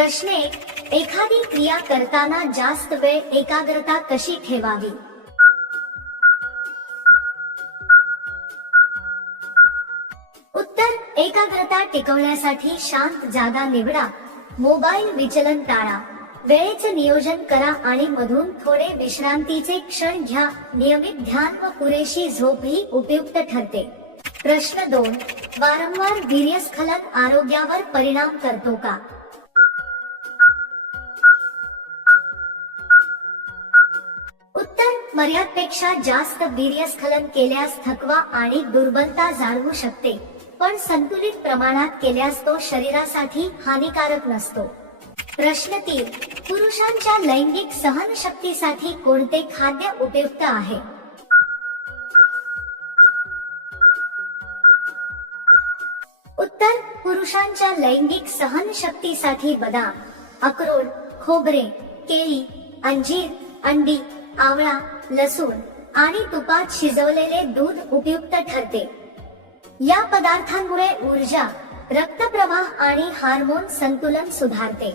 प्रश्न 1. एखादी क्रिया करताना जास्त वेळ एकाग्रता कशी ठेवावी? उत्तर. एकाग्रता टिकवण्यासाठी शांत जागा निवडा, मोबाईल विचलन टाळा, वेळेचे नियोजन करा आणि मधून थोडे विश्रांतीचे क्षण घ्या. नियमित ध्यान व पुरेशी झोप ही उपयुक्त ठरते. प्रश्न 2. वारंवार वीर्यस्खलन आरोग्यावर परिणाम करतो का? उत्तर. मर्यादेपेक्षा जास्त वीर्यस्खलन केल्यास थकवा आणि दुर्बलता जाणवू शकते, पण संतुलित प्रमाणात केल्यास तो शरीरासाठी हानिकारक नसतो. प्रश्न 3. पुरुषांच्या लैंगिक सहनशक्तीसाठी कोणते खाद्य उपयुक्त आहे? उत्तर. पुरुषांच्या लैंगिक सहनशक्तीसाठी बदाम, अक्रोड, खोबरे, केळी, अंजीर, अंडी, आवळा, लसूण आणि तुपात शिजवलेले दूध उपयुक्त ठरते. या पदार्थांमुळे ऊर्जा, रक्तप्रवाह आणि हार्मोन संतुलन सुधारते.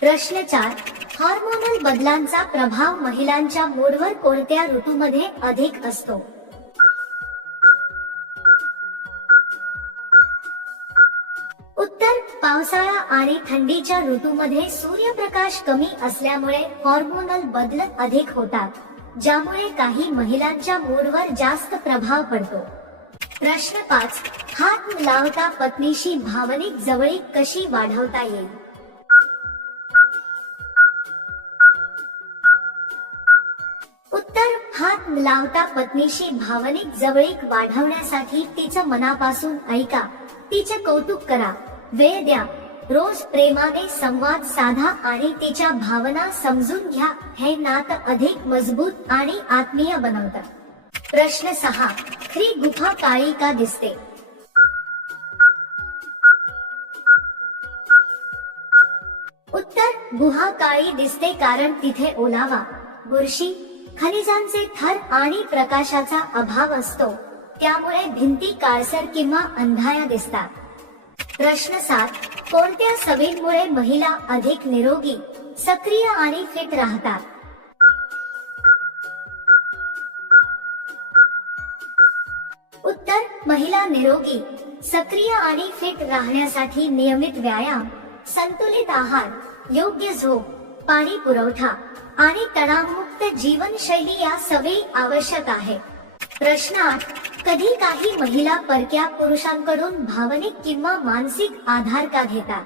प्रश्न 4. हार्मोनल बदलांचा प्रभाव महिलांच्या मूडवर कोणत्या ऋतूमध्ये अधिक असतो? उत्तर. पावसाळा आणि थंडीच्या ऋतूमध्ये सूर्यप्रकाश कमी असल्यामुळे हार्मोनल बदल अधिक होतात, ज्यामुळे काही महिलांच्या मूडवर जास्त प्रभाव पडतो. प्रश्न 5. हात न लावता पत्नीशी भावनिक जवळीक कशी वाढवता येईल? उत्तर. हात न लावता पत्नीशी भावनिक जवळीक वाढवण्यासाठी तिचं मनापासून ऐका, तिचे कौतुक करा, वेळ द्या, रोज प्रेमाने संवाद साधा आणि तिच्या भावना समजून घ्या. हे नातं अधिक मजबूत आणि आत्मीय बनवतं. प्रश्न 6. खरी गुहा काळी का दिसते? उत्तर. गुहा काळी दिसते कारण तिथे ओलावा, बुरशी, खनिजांचे थर आणि प्रकाशाचा अभाव असतो, त्यामुळे भिंती काळसर किंवा अंधाया दिसतात. प्रश्न 7. कोणत्या सवयींमुळे महिला अधिक निरोगी, सक्रिय आणि फिट राहतात? उत्तर. महिला निरोगी, सक्रिय आणि फिट राहण्यासाठी नियमित व्यायाम, संतुलित आहार, योग्य झोप, पाणी पुरवठा आणि तणावमुक्त जीवनशैली या सवयी आवश्यक आहेत. प्रश्न 8. कधी काही महिला परक्या पुरुषांकडून भावनिक किंवा मानसिक आधार का घेतात?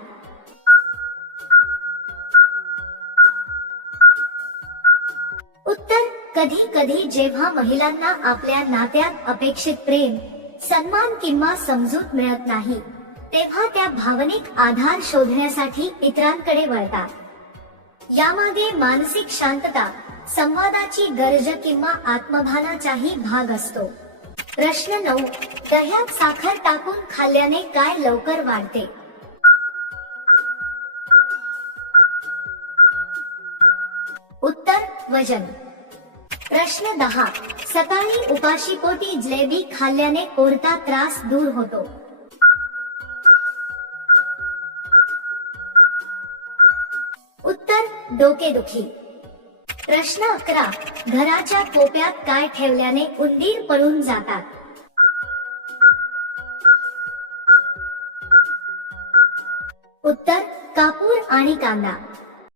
उत्तर. कधी कधी जेव्हा महिलांना आपल्या नात्यात अपेक्षित प्रेम, सन्मान किंवा समजूत मिळत नाही, तेव्हा त्या भावनिक आधार शोधण्यासाठी इतरांकडे वळतात. यामागे मानसिक शांतता, संवादाची गरज किंवा आत्मभानाचाही भाग असतो. प्रश्न 9. दह्यात साखर टाकून खाल्ल्याने काय लवकर वाढते? उत्तर. वजन. प्रश्न 10. सकाळी उपाशीपोटी जिलेबी खाल्ल्याने कोणता त्रास दूर होतो? उत्तर. डोकेदुखी. प्रश्न 11. घराच्या कोपऱ्यात काय ठेवल्याने उंदीर पळून जातात? उत्तर. कापूर आणि कांदा.